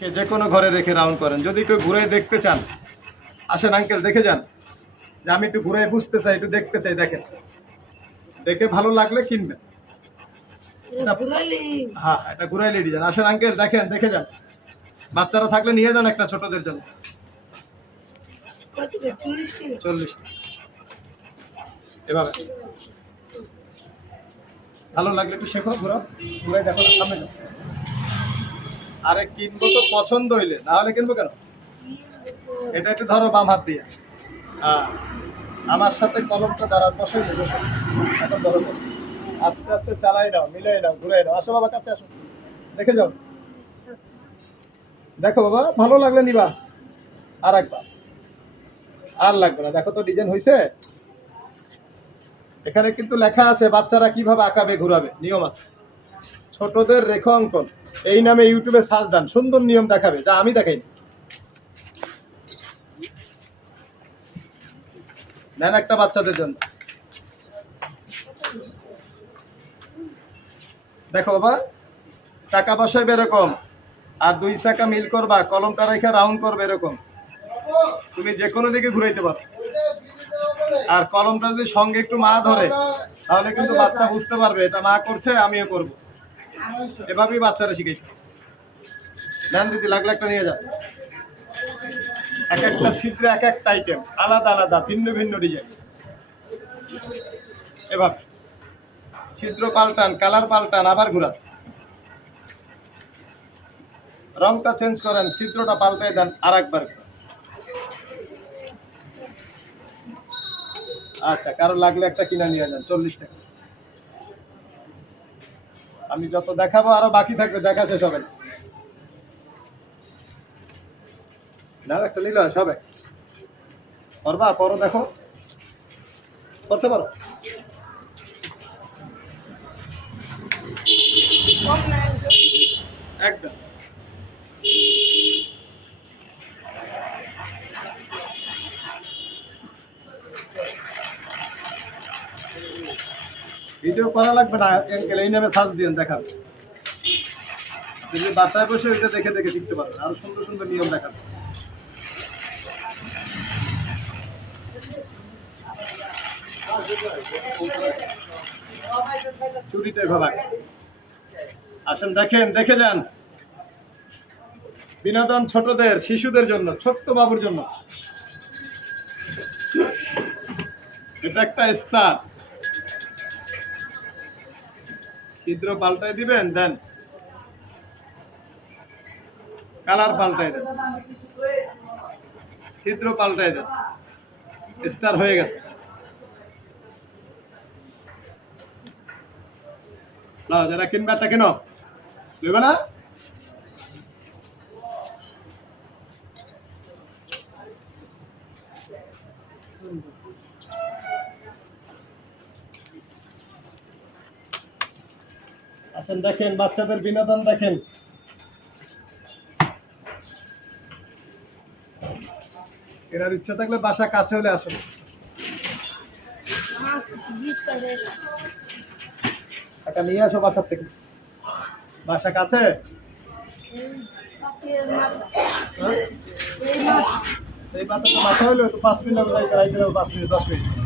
কে যে কোনো ঘরে রেখে রাউন্ড করেন। যদি কেউ ঘুরে দেখতে চান আসেন আঙ্কেল দেখে যান। যে আমি একটু ঘুরে বুঝতে চাই একটু দেখতে চাই দেখেন। দেখে ভালো লাগলে কিনবেন। হ্যাঁ এটা ঘুরাই লেডি যান। আসেন আঙ্কেল দেখেন দেখে যান। বাচ্চারা থাকলে নিয়ে যান একটা ছোটদের জন্য। চল্লিশ এভাবে ভালো লাগলে একটু শেখো ঘুরাও। ঘুরাই দেখো সামনে যাও। আরে কিনবো তো পছন্দ হইলে না হলে কিনবো কেন? এটা একটু ধরো বাম হাত দিয়ে। হ্যাঁ আমার সাথে কলমটা দাঁড়ার বসে এখন ধরো আস্তে আস্তে চালাই নাও, মিলাই নাও, ঘুরাই নাও। আসো বাবা, কাছে আসো। দেখে যাও। দেখো বাবা, ভালো লাগলে নিবা। আর একবার। আর লাগবে না। দেখো তো ডিজাইন হয়েছে এখানে কিন্তু লেখা আছে, বাচ্চারা কীভাবে আঁকাবে, ঘুরাবে। নিয়ম আছে। ছোটদের রেখো অঙ্কন। এই নামে ইউটিউবে সার্চ দেন, সুন্দর নিয়ম দেখাবে, যা আমি দেখাইনি। নেন একটা বাচ্চাদের জন্য। দেখো বাবা, টাকা বসাইবে এরকম, আর দুই চাকা মিল করবা, কলমটা রেখে রাউন্ড করবে এরকম। তুমি যে কোনো দিকে ঘুরাইতে পারো। আর কলমটা যদি সঙ্গে একটু মা ধরে, তাহলে কিন্তু বাচ্চা বুঝতে পারবে, এটা মা করছে, আমিও করব। এভাবেই বাচ্চারা হবে। নেন দিদি লাগলে একটা নিয়ে যান এক একটা ছিদ্রে, এক একটা আইটেম আলাদা আলাদা, ভিন্ন ভিন্ন ডিজাইন এভাবে। ছিদ্র পাল্টান কালার পাল্টান, আবার ঘুরান। রংটা চেঞ্জ করেন, ছিদ্রটা পাল্টাই দেন আর একবার আচ্ছা কারও লাগলে একটা কিনা নিয়ে যান, চল্লিশ টাকা। আমি যত দেখাবো, আরও বাকি থাকবে, দেখা শেষ হবে। না একটা নিল সবাই করবা করো দেখো। করতে পারো? একদম। ভিডিও করা লাগবে না আঙ্কেল এই নামে সার্চ দিন দেখাবে যদি বাসায় বসে ওইটা দেখে দেখে শিখতে পারবেন, আরও সুন্দর সুন্দর নিয়ম দেখাবে চুরিটা আঁকে। আসেন, দেখেন, দেখে যান। বিনোদন ছোটদের, শিশুদের জন্য, ছোট্ট বাবুর জন্য। এটা একটা স্টার ছিদ্র পাল্টাই দিবেন, দেন। কালার পাল্টাই দেন। ছিদ্র পাল্টাই দেন। স্টার হয়ে গেছে। নাও, যারা কিনবে একটা কেন। দেবে না? আসেন দেখেন, বাচ্চাদের বিনোদন দেখেন। এরার ইচ্ছা থাকলে বাসা কাছে হলে আসুন। টাকা নিয়ে আসো বাসার থেকে। বাসা কাছে? হ্যাঁ? এই বাতা তো মাথা হইল, তো পাঁচ মিনিট লাগবে পাঁচ মিনিট, দশ মিনিট।